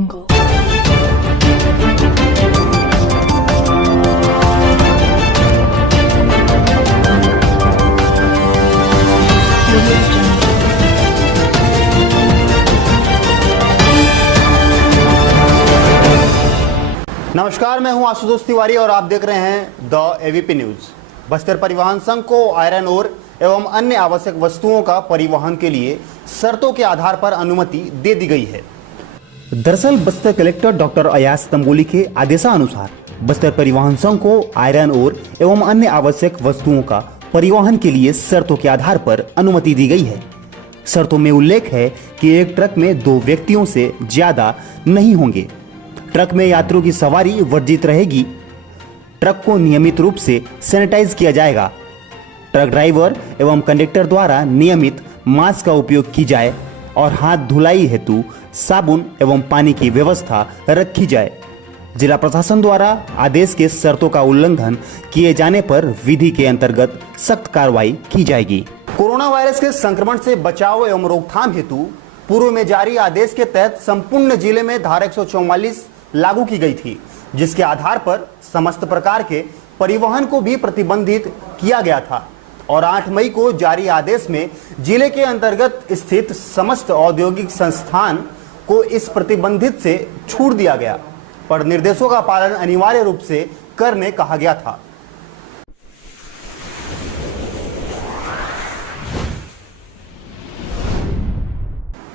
नमस्कार, मैं हूं आशुतोष तिवारी और आप देख रहे हैं द एवीपी न्यूज। बस्तर परिवहन संघ को आयरन ओर एवं अन्य आवश्यक वस्तुओं का परिवहन के लिए शर्तों के आधार पर अनुमति दे दी गई है। दरअसल बस्तर कलेक्टर डॉक्टर अयाज तंबोली के आदेशानुसार बस्तर परिवहन संघ को आयरन ओर एवं अन्य आवश्यक वस्तुओं का परिवहन के लिए शर्तों के आधार पर अनुमति दी गई है। शर्तों में उल्लेख है कि एक ट्रक में 2 व्यक्तियों से ज्यादा नहीं होंगे। ट्रक में यात्रियों की सवारी वर्जित रहेगी। ट्रक को नियमित रूप से सैनिटाइज किया जाएगा। ट्रक ड्राइवर एवं कंडक्टर द्वारा नियमित मास्क का उपयोग की जाए और हाथ धुलाई हेतु साबुन एवं पानी की व्यवस्था रखी जाए। जिला प्रशासन द्वारा आदेश के शर्तों का उल्लंघन किए जाने पर विधि के अंतर्गत सख्त कार्रवाई की जाएगी। कोरोना वायरस के संक्रमण से बचाव एवं रोकथाम हेतु पूर्व में जारी आदेश के तहत संपूर्ण जिले में धारा 144 लागू की गई थी, जिसके आधार पर समस्त प्रकार के परिवहन को भी प्रतिबंधित किया गया था और 8 मई को जारी आदेश में जिले के अंतर्गत स्थित समस्त औद्योगिक संस्थान को इस प्रतिबंधित से छूट दिया गया, पर निर्देशों का पालन अनिवार्य रूप से करने कहा गया था।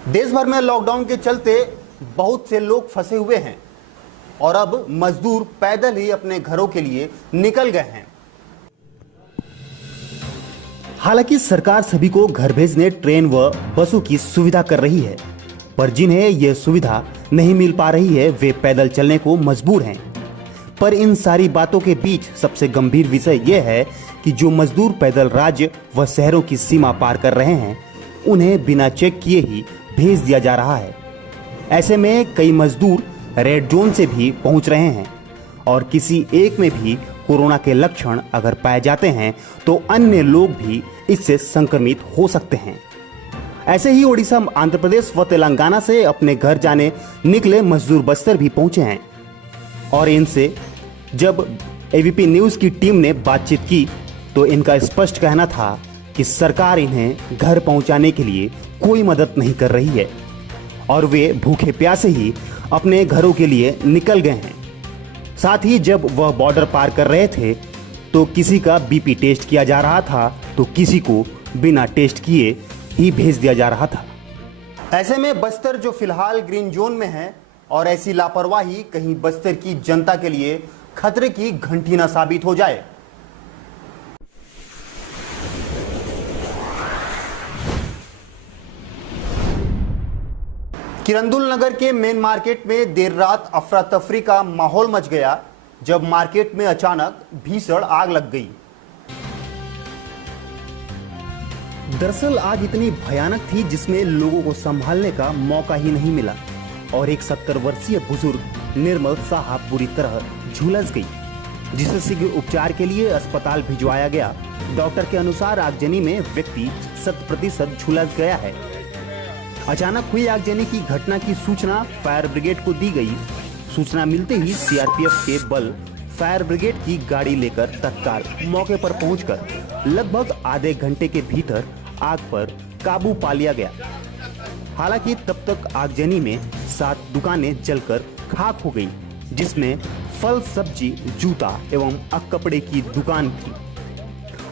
देश भर में लॉकडाउन के चलते बहुत से लोग फंसे हुए हैं और अब मजदूर पैदल ही अपने घरों के लिए निकल गए हैं। हालांकि सरकार सभी को घर भेजने ट्रेन व बसों की सुविधा कर रही है, पर जिन्हें यह सुविधा नहीं मिल पा रही है वे पैदल चलने को मजबूर हैं। पर इन सारी बातों के बीच सबसे गंभीर विषय यह है कि जो मजदूर पैदल राज्य व शहरों की सीमा पार कर रहे हैं, उन्हें बिना चेक किए ही भेज दिया जा रहा है। ऐसे में कई मजदूर रेड जोन से भी पहुंच रहे हैं और किसी एक में भी कोरोना के लक्षण अगर पाए जाते हैं तो अन्य लोग भी इससे संक्रमित हो सकते हैं। ऐसे ही ओडिशा, आंध्र प्रदेश व तेलंगाना से अपने घर जाने निकले मजदूर बस्तर भी पहुंचे हैं और इनसे जब एवीपी न्यूज की टीम ने बातचीत की तो इनका स्पष्ट कहना था कि सरकार इन्हें घर पहुंचाने के लिए कोई मदद नहीं कर रही है और वे भूखे प्यासे ही अपने घरों के लिए निकल गए हैं। साथ ही जब वह बॉर्डर पार कर रहे थे तो किसी का बीपी टेस्ट किया जा रहा था तो किसी को बिना टेस्ट किए ही भेज दिया जा रहा था। ऐसे में बस्तर जो फिलहाल ग्रीन जोन में है और ऐसी लापरवाही कहीं बस्तर की जनता के लिए खतरे की घंटी न साबित हो जाए। किरंदुल नगर के मेन मार्केट में देर रात अफरा तफरी का माहौल मच गया जब मार्केट में अचानक भीषण आग लग गई। दरअसल आग इतनी भयानक थी जिसमें लोगों को संभालने का मौका ही नहीं मिला और एक 70 वर्षीय बुजुर्ग निर्मल साहब बुरी तरह झुलस गई, जिसे शीघ्र उपचार के लिए अस्पताल भिजवाया गया। डॉक्टर के अनुसार आगजनी में व्यक्ति 100% झुलस गया है। अचानक हुई आगजनी की घटना की सूचना फायर ब्रिगेड को दी गई। सूचना मिलते ही सीआरपीएफ के बल फायर ब्रिगेड की गाड़ी लेकर तत्काल मौके पर पहुंचकर लगभग आधे घंटे के भीतर आग पर काबू पा लिया गया। हालांकि तब तक आगजनी में 7 दुकानें जलकर खाक हो गई, जिसमें फल, सब्जी, जूता एवं कपड़े की दुकान थी।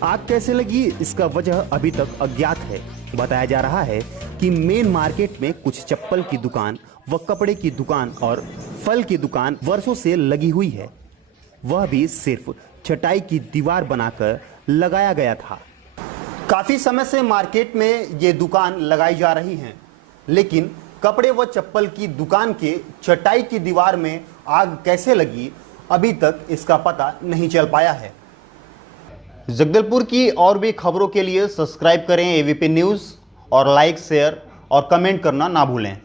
आग कैसे लगी इसका वजह अभी तक अज्ञात है। बताया जा रहा है कि मेन मार्केट में कुछ चप्पल की दुकान व कपड़े की दुकान और फल की दुकान वर्षों से लगी हुई है, वह भी सिर्फ चटाई की दीवार बनाकर लगाया गया था। काफी समय से मार्केट में ये दुकान लगाई जा रही हैं, लेकिन कपड़े व चप्पल की दुकान के चटाई की दीवार में आग कैसे लगी अभी तक इसका पता नहीं चल पाया है। जगदलपुर की और भी खबरों के लिए सब्सक्राइब करें एवीपी न्यूज़ और लाइक, शेयर और कमेंट करना ना भूलें।